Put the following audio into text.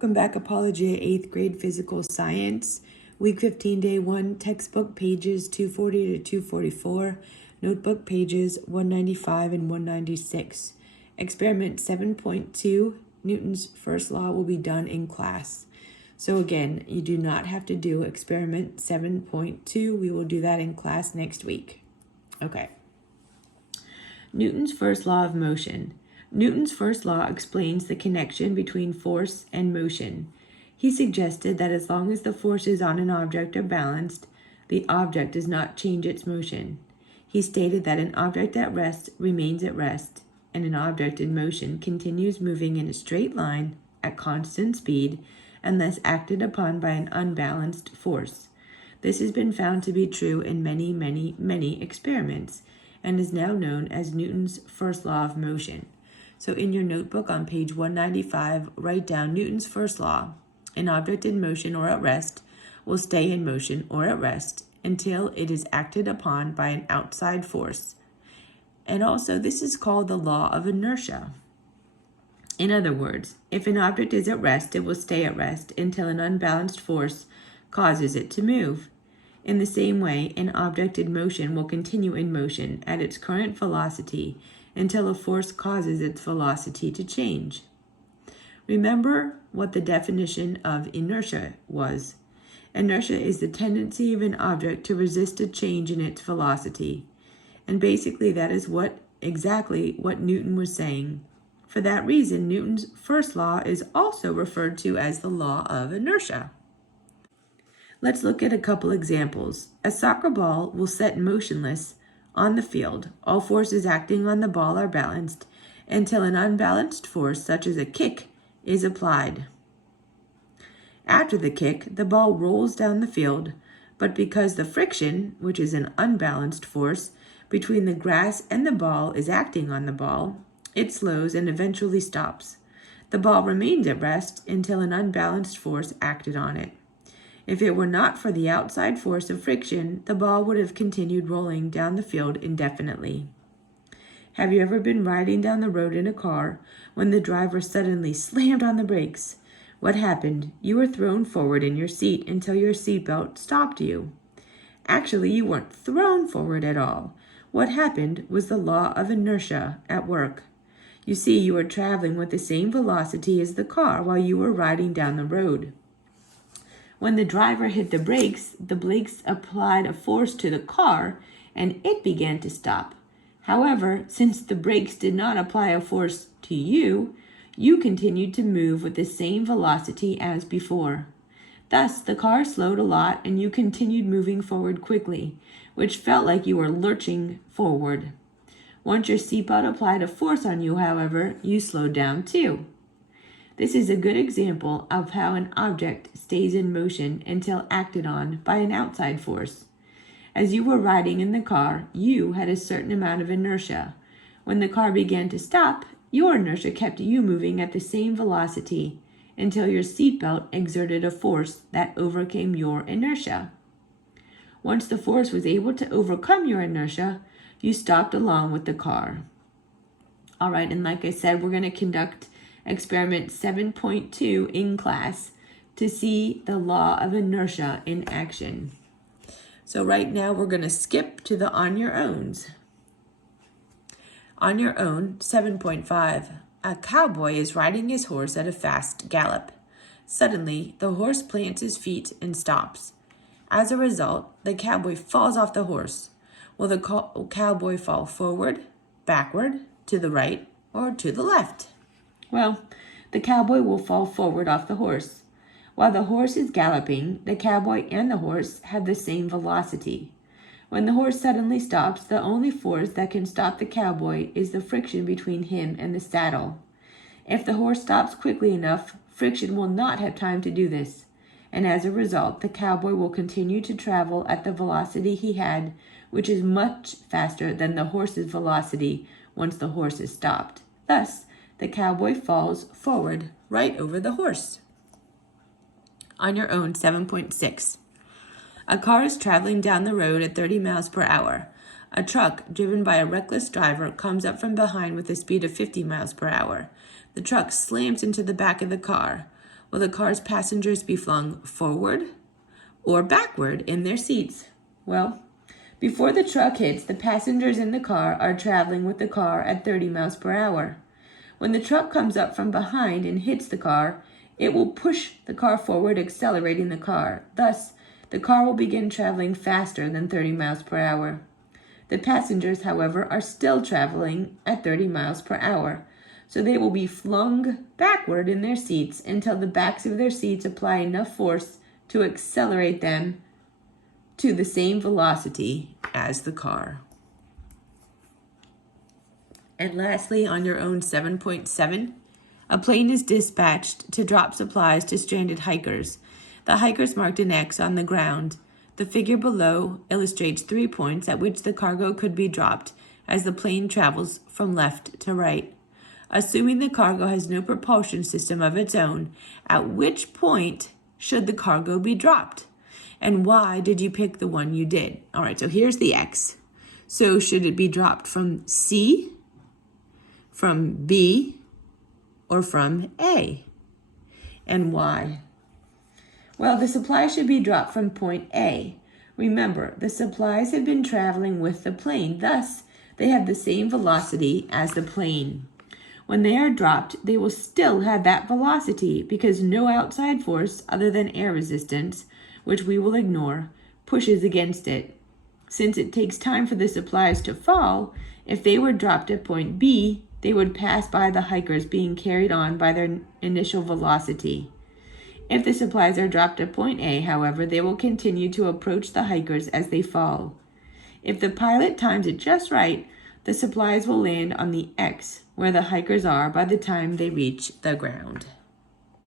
Welcome back, Apologia 8th grade physical science, week 15, day 1, textbook pages 240 to 244, notebook pages 195 and 196. Experiment 7.2, Newton's first law, will be done in class. So again, you do not have to do experiment 7.2. We will do that in class next week. Okay. Newton's first law of motion. Newton's first law explains the connection between force and motion. He suggested that as long as the forces on an object are balanced, the object does not change its motion. He stated that an object at rest remains at rest, and an object in motion continues moving in a straight line at constant speed unless acted upon by an unbalanced force. This has been found to be true in many experiments, and is now known as Newton's first law of motion. So in your notebook on page 195, write down Newton's first law. An object in motion or at rest will stay in motion or at rest until it is acted upon by an outside force. And also, this is called the law of inertia. In other words, if an object is at rest, it will stay at rest until an unbalanced force causes it to move. In the same way, an object in motion will continue in motion at its current velocity until a force causes its velocity to change. Remember what the definition of inertia was. Inertia is the tendency of an object to resist a change in its velocity. And basically that is exactly what Newton was saying. For that reason, Newton's first law is also referred to as the law of inertia. Let's look at a couple examples. A soccer ball will set motionless on the field. All forces acting on the ball are balanced until an unbalanced force, such as a kick, is applied. After the kick, the ball rolls down the field, but because the friction, which is an unbalanced force, between the grass and the ball is acting on the ball, it slows and eventually stops. The ball remains at rest until an unbalanced force acted on it. If it were not for the outside force of friction, the ball would have continued rolling down the field indefinitely. Have you ever been riding down the road in a car when the driver suddenly slammed on the brakes? What happened? You were thrown forward in your seat until your seatbelt stopped you. Actually, you weren't thrown forward at all. What happened was the law of inertia at work. You see, you were traveling with the same velocity as the car while you were riding down the road. When the driver hit the brakes applied a force to the car, and it began to stop. However, since the brakes did not apply a force to you, you continued to move with the same velocity as before. Thus, the car slowed a lot, and you continued moving forward quickly, which felt like you were lurching forward. Once your seatbelt applied a force on you, however, you slowed down too. This is a good example of how an object stays in motion until acted on by an outside force. As you were riding in the car, you had a certain amount of inertia. When the car began to stop, your inertia kept you moving at the same velocity until your seatbelt exerted a force that overcame your inertia. Once the force was able to overcome your inertia, you stopped along with the car. All right, and like I said, we're going to conduct experiment 7.2 in class to see the law of inertia in action. So right now we're going to skip to the on your owns. On your own, 7.5. A cowboy is riding his horse at a fast gallop. Suddenly, the horse plants his feet and stops. As a result, the cowboy falls off the horse. Will the cowboy fall forward, backward, to the right, or to the left? Well, the cowboy will fall forward off the horse. While the horse is galloping, the cowboy and the horse have the same velocity. When the horse suddenly stops, the only force that can stop the cowboy is the friction between him and the saddle. If the horse stops quickly enough, friction will not have time to do this, and as a result, the cowboy will continue to travel at the velocity he had, which is much faster than the horse's velocity once the horse is stopped. Thus, the cowboy falls forward right over the horse. On your own, 7.6. A car is traveling down the road at 30 miles per hour. A truck, driven by a reckless driver, comes up from behind with a speed of 50 miles per hour. The truck slams into the back of the car. Will the car's passengers be flung forward or backward in their seats? Well, before the truck hits, the passengers in the car are traveling with the car at 30 miles per hour. When the truck comes up from behind and hits the car, it will push the car forward, accelerating the car. Thus, the car will begin traveling faster than 30 miles per hour. The passengers, however, are still traveling at 30 miles per hour, so they will be flung backward in their seats until the backs of their seats apply enough force to accelerate them to the same velocity as the car. And lastly, on your own 7.7, a plane is dispatched to drop supplies to stranded hikers. The hikers marked an X on the ground. The figure below illustrates 3 points at which the cargo could be dropped as the plane travels from left to right. Assuming the cargo has no propulsion system of its own, at which point should the cargo be dropped? And why did you pick the one you did? All right, so here's the X. So should it be dropped from C, from B, or from A? And why? Well, the supplies should be dropped from point A. Remember, the supplies have been traveling with the plane, thus they have the same velocity as the plane. When they are dropped, they will still have that velocity because no outside force other than air resistance, which we will ignore, pushes against it. Since it takes time for the supplies to fall, if they were dropped at point B, they would pass by the hikers being carried on by their initial velocity. If the supplies are dropped at point A, however, they will continue to approach the hikers as they fall. If the pilot times it just right, the supplies will land on the X, where the hikers are by the time they reach the ground.